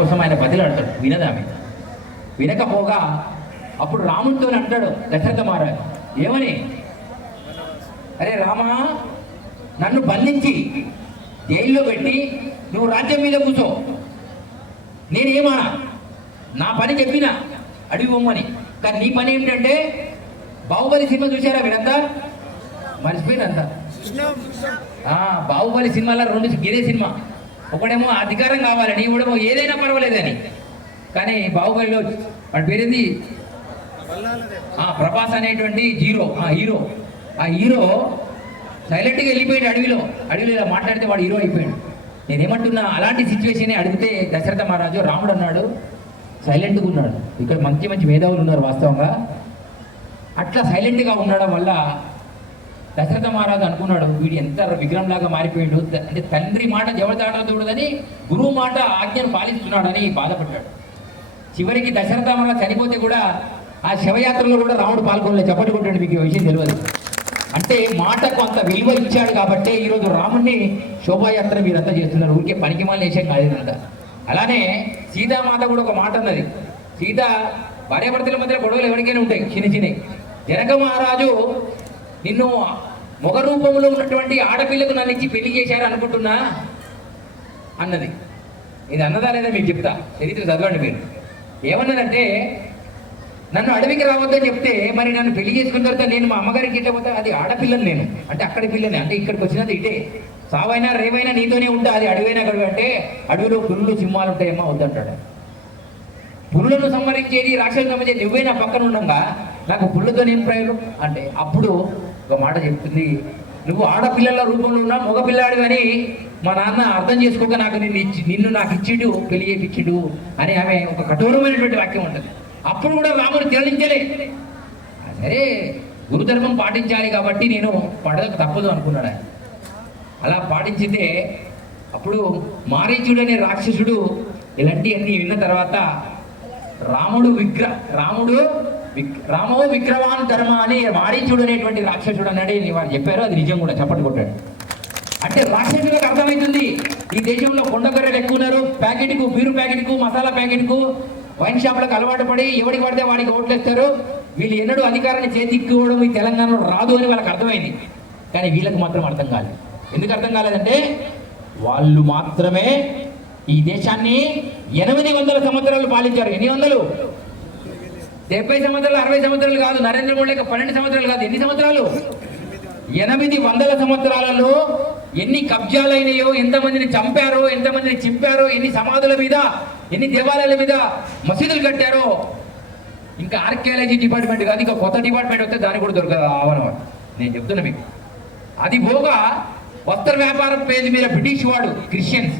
కోసం ఆయన బదిలాడతాడు, వినదామె. వినకపోగా అప్పుడు రాముడితో అంటాడు దశరథ మహారాజు, ఏమని, అరే రామా, నన్ను బంధించి జైల్లో పెట్టి నువ్వు రాజ్యం మీద కూర్చో, నేనేమా నా పని చెప్పినా అడిగి బొమ్మని. కానీ నీ పని ఏమిటంటే, బాహుబలి సినిమా చూసారా మీరంతా? మర్చిపోయినంత. బాహుబలి సినిమాలో రెండు ఇదే సినిమా. ఒకడేమో అధికారం కావాలని, ఇవిడేమో ఏదైనా పర్వాలేదని. కానీ బాహుబలిలో వాడి పేరేంది, ప్రభాస్ అనేటువంటి హీరో. ఆ హీరో సైలెంట్గా వెళ్ళిపోయాడు అడవిలో ఇలా మాట్లాడితే వాడు హీరో అయిపోయాడు. నేనేమంటున్నా, అలాంటి సిచ్యువేషన్ అడిగితే దశరథ మహారాజు రాముడు అన్నాడు సైలెంట్గా ఉన్నాడు. ఇక్కడ మంచి మంచి మేధావులు ఉన్నారు వాస్తవంగా. అట్లా సైలెంట్గా ఉండడం వల్ల దశరథ మహారాజు అనుకున్నాడు, వీడు ఎంత విగ్రహంలాగా మారిపోయాడు, అంటే తండ్రి మాట జవదాడకూడదని గురువు మాట ఆజ్ఞను పాలిస్తున్నాడని బాధపడ్డాడు. చివరికి దశరథ మహారాజు చనిపోతే కూడా ఆ శవయాత్రలో కూడా రాముడు పాల్గొనలేదు. చెప్పటి కొట్టాడు, మీకు ఈ విషయం తెలియదు. అంటే మాటకు అంత విలువ ఇచ్చాడు కాబట్టి ఈరోజు రాముడిని శోభాయాత్ర మీరంతా చేస్తున్నారు. ఊరికే పనికిమాల విషయం కాలేదంట. అలానే సీతామాత కూడా ఒక మాట అన్నది. సీత భార్యాభర్తల మధ్య గొడవలు ఎవరికైనా ఉంటాయి చిన్న. జనక మహారాజు నిన్ను మొగ రూపంలో ఉన్నటువంటి ఆడపిల్లకు నన్ను ఇచ్చి పెళ్లి చేశారు అనుకుంటున్నా అన్నది. ఇది అన్నదా లేదా మీకు చెప్తా, చరిత్ర చదవండి మీరు. ఏమన్నదంటే, నన్ను అడవికి రావద్దని చెప్తే మరి నన్ను పెళ్లి చేసుకున్న తర్వాత నేను మా అమ్మగారికి ఇట్లా పోతా, అది ఆడపిల్లని నేను అంటే అక్కడి పిల్లని, అంటే ఇక్కడికి వచ్చినది ఇటే, సావైనా రేవైనా నీతోనే ఉంటా, అది అడవైనా గడవ అంటే అడవిలో పులులు సింహాలు ఉంటాయేమో వద్దంటాడు. పులులను సంహరించేది రాక్షసులు సంహరించేది నువ్వే నా పక్కన ఉండగా నాకు పుల్లతో ఏం ప్రయోజనం అంటే, అప్పుడు ఒక మాట చెప్తుంది, నువ్వు ఆడపిల్లల రూపంలో ఉన్నా మగపిల్లాడు అని మా నాన్న అర్థం చేసుకోక నాకు నిన్ను నాకు ఇచ్చిడు, పెళ్లి చేయించిడు అని ఆమె ఒక కఠోరమైనటువంటి వాక్యం ఉంటుంది. అప్పుడు కూడా రాముడు తిరలించలే. సరే గురుధర్మం పాటించాలి కాబట్టి నేను పడదకు తప్పదు అనుకున్నాడు ఆయన. అలా పాటించితే అప్పుడు మారీచుడు అనే రాక్షసుడు ఇలాంటివన్నీ విన్న తర్వాత రామో విక్రమాన్ ధర్మ అని మారీచుడు అనేటువంటి రాక్షసుడు అన్నాడు వారు చెప్పారు. అది నిజం కూడా, చప్పట్లు కొట్టాడు. అంటే రాక్షసులకు అర్థమవుతుంది, ఈ దేశంలో కొండగర్రెలు ఎక్కువ ఉన్నారు, ప్యాకెట్కు బీరు ప్యాకెట్కు మసాలా ప్యాకెట్కు వైన్ షాప్లకు అలవాటు పడి ఎవడికి పడితే వాడికి ఓట్లేస్తారు. వీళ్ళు ఎన్నడూ అధికారాన్ని చేతిక్కోవడం ఈ తెలంగాణలో రాదు అని వాళ్ళకి అర్థమైంది. కానీ వీళ్ళకి మాత్రం అర్థం కాలేదు. ఎందుకు అర్థం కాలేదంటే, వాళ్ళు మాత్రమే ఈ దేశాన్ని 800 సంవత్సరాలు పాలించారు. ఎన్ని వందలు? 70 సంవత్సరాలు, 60 సంవత్సరాలు కాదు. నరేంద్ర మోడీ 12 సంవత్సరాలు కాదు. ఎన్ని సంవత్సరాలు? 800 సంవత్సరాలలో ఎన్ని కబ్జాలైనాయో, ఎంతమందిని చంపారో, ఎంతమందిని చింపారో, ఎన్ని సమాధుల మీద, ఎన్ని దేవాలయాల మీద మసీదులు కట్టారో. ఇంకా ఆర్కియాలజీ డిపార్ట్మెంట్ కాదు, ఇంకా కొత్త డిపార్ట్మెంట్ వస్తే దానికి కూడా దొరకదు ఆవరణ. నేను చెప్తున్నా మీకు. అది పోగా వస్త్ర వ్యాపారం పేరు మీద బ్రిటిష్ వాడు, క్రిస్టియన్స్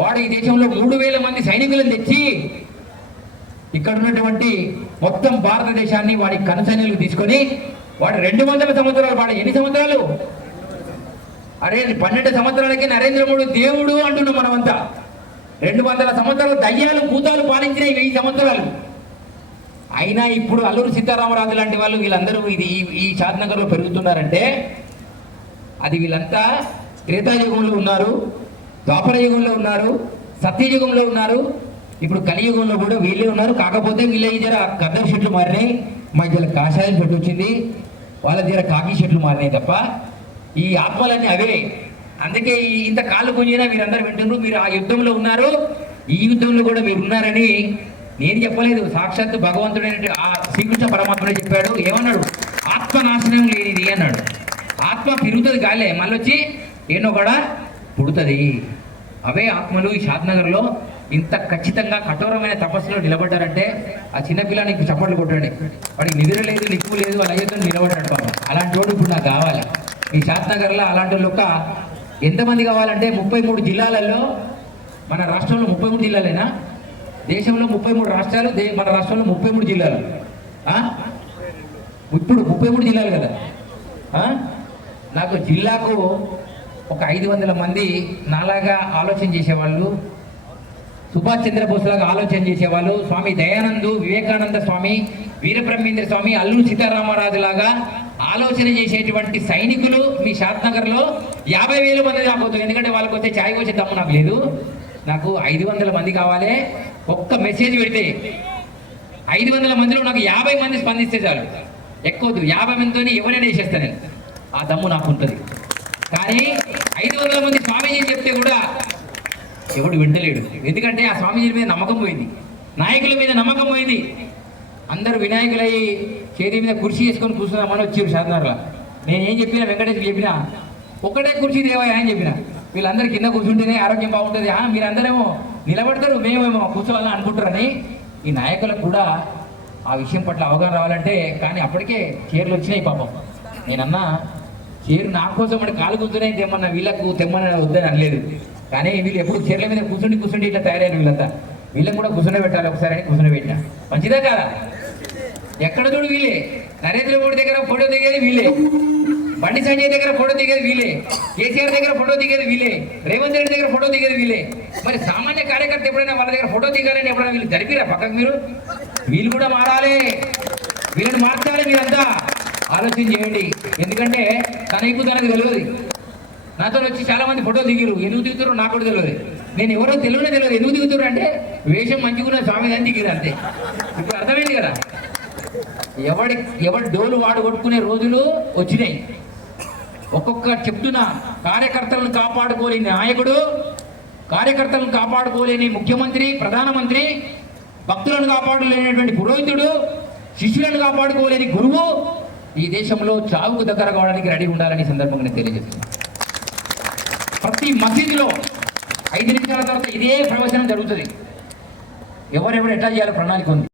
వాడు ఈ దేశంలో 3000 మంది సైనికులను తెచ్చి ఇక్కడ ఉన్నటువంటి మొత్తం భారతదేశాన్ని వాడి కనుసైన్యాలకు తీసుకొని వాడు 200 సంవత్సరాలు వాడు. ఎన్ని సంవత్సరాలు? అరే 12 సంవత్సరాలకి నరేంద్ర మోడీ దేవుడు అంటున్నాం మనమంతా. 200 సంవత్సరాలు దయ్యాలు భూతాలు పాలించిన 1000 సంవత్సరాలు. అయినా ఇప్పుడు అల్లూరు సీతారామరాజు లాంటి వాళ్ళు వీళ్ళందరూ ఈ షాద్నగర్లో పెరుగుతున్నారంటే అది వీళ్ళంతా త్రేతాయుగంలో ఉన్నారు, ద్వాపర యుగంలో ఉన్నారు, సత్యయుగంలో ఉన్నారు, ఇప్పుడు కలియుగంలో కూడా వీళ్ళే ఉన్నారు. కాకపోతే వీళ్ళ జర కద్దరు చెట్లు మారినాయి, మా జర కాషాయం చెట్టు వచ్చింది, వాళ్ళ దగ్గర కాకి చెట్లు మారినాయి తప్ప ఈ ఆత్మలన్నీ అవే. అందుకే ఇంత కాళ్ళు గుంజినా మీరందరూ వింటున్నారు. మీరు ఆ యుద్ధంలో ఉన్నారు, ఈ యుద్ధంలో కూడా మీరు ఉన్నారని నేను చెప్పలేదు, సాక్షాత్తు భగవంతుడైన ఆ శ్రీకృష్ణ పరమాత్ముడే చెప్పాడు. ఏమన్నాడు? ఆత్మనాశనం లేనిది అన్నాడు. ఆత్మ తిరుగుతుంది గాలే, మళ్ళీ వచ్చి ఏనో కూడా పుడుతుంది. అవే ఆత్మలు ఈ షాద్నగర్లో ఇంత ఖచ్చితంగా కఠోరమైన తపస్సులో నిలబడ్డారంటే ఆ చిన్నపిల్లానికి చప్పట్లు కొట్టాడు. వాడికి నిద్ర లేదు, నిప్పు లేదు, వాళ్ళ అయ్యతో నిలబడ్డాడు పాపం. అలాంటి వాడు ఇప్పుడు నాకు కావాలి. ఈ షాద్నగర్లో అలాంటి వాళ్ళు ఎంతమంది కావాలంటే 33 జిల్లాలలో, మన రాష్ట్రంలో 33 జిల్లాలేనా, దేశంలో 33 రాష్ట్రాలు, మన రాష్ట్రంలో 33 జిల్లాలు. ఇప్పుడు 33 జిల్లాలు కదా. నాకు జిల్లాకు ఒక 500 మంది నాలాగా ఆలోచన చేసేవాళ్ళు, సుభాష్ చంద్రబోస్ లాగా ఆలోచన చేసేవాళ్ళు, స్వామి దయానందు, వివేకానంద స్వామి, వీరబ్రహ్మేంద్ర స్వామి, అల్లూరు సీతారామరాజు లాగా ఆలోచన చేసేటువంటి సైనికులు మీ షాద్నగర్లో 50,000 మంది రాబోతుంది. ఎందుకంటే వాళ్ళకి వస్తే ఛాయ్ వచ్చే దమ్ము నాకు లేదు. నాకు 500 మంది కావాలి, ఒక్క మెసేజ్ పెడితే 500 మందిలో నాకు 50 మంది స్పందిస్తే చాలు, ఎక్కువద్దు 50 మందితో ఎవరైనా చేసేస్తాను నేను, ఆ దమ్ము నాకు ఉంటుంది. కానీ 500 మంది స్వామీజీ చెప్తే కూడా ఎవడు వింటలేడు. ఎందుకంటే ఆ స్వామీజీ మీద నమ్మకం పోయింది, నాయకుల మీద నమ్మకం పోయింది. అందరూ వినాయకులయ్యి చేతి మీద కుర్చీ వేసుకొని కూర్చున్నామని వచ్చారు షాద్నగర్లో. నేను ఏం చెప్పినా, వెంకటేశ్వర చెప్పినా ఒకటే కుర్చీ దేవయ్య అని చెప్పిన. వీళ్ళందరూ కింద కూర్చుంటేనే ఆరోగ్యం బాగుంటుంది, మీరందరేమో నిలబడతారు, మేమేమో కూర్చోవాలని అనుకుంటారని. ఈ నాయకులకు కూడా ఆ విషయం పట్ల అవగాహన రావాలంటే, కానీ అప్పటికే చీరలు వచ్చినాయి పాపం. నేనన్నా చీర నా కోసం అంటే కాలు కూర్చునే తెమ్మన్నా, వీళ్ళకు తెమ్మని వద్దని అనలేదు. కానీ వీళ్ళు ఎప్పుడు చీరల మీద కూర్చుండి ఇట్లా తయారైన వీళ్ళంతా, వీళ్ళని కూడా కూర్చుని పెట్టాలి ఒకసారి అని కూర్చుని పెట్టినా. మంచిదే కదా? ఎక్కడ చూడు వీళ్ళే, నరేంద్ర మోడీ దగ్గర ఫోటో దిగేది వీళ్ళే, బండి సంజయ్ దగ్గర ఫోటో దిగేది వీళ్ళే, కేసీఆర్ దగ్గర ఫోటో దిగేది వీళ్ళే, రేవంత్ రెడ్డి దగ్గర ఫోటో దిగేది వీళ్ళే. మరి సామాన్య కార్యకర్త ఎప్పుడైనా వాళ్ళ దగ్గర ఫోటో దిగాలని ఎప్పుడైనా వీళ్ళు జరిపిరా పక్కకు? మీరు వీళ్ళు కూడా మారాలి, వీళ్ళని మార్చాలి. మీరంతా ఆలోచన చేయండి. ఎందుకంటే తనకు తెలియదు. నాతో వచ్చి చాలా మంది ఫోటో దిగిరు, ఎందుకు దిగుతారో నాకు కూడా తెలియదు. నేను ఎవరో తెలియనే తెలియదు. ఎందుకు దిగుతారు అంటే వేషం మంచిగున్న స్వామి అని దిగిరు అంతే. ఇప్పుడు అర్థమైంది కదా? ఎవడి డోలు వాడు కొట్టుకునే రోజులు వచ్చినాయి. ఒక్కొక్క చెప్తున్నా, కార్యకర్తలను కాపాడుకోలేని నాయకుడు, కార్యకర్తలను కాపాడుకోలేని ముఖ్యమంత్రి, ప్రధానమంత్రి, భక్తులను కాపాడుకోలేనటువంటి పురోహితుడు, శిష్యులను కాపాడుకోలేని గురువు ఈ దేశంలో చావుకు దగ్గర కావడానికి రెడీ ఉండాలని సందర్భంగా నేను తెలియజేస్తున్నాను. ప్రతి మసీదులో 5 నిమిషాల తర్వాత ఇదే ప్రవచనం జరుగుతుంది. ఎవరెవరు ఎట్లా చేయాలో ప్రణాళిక ఉంది.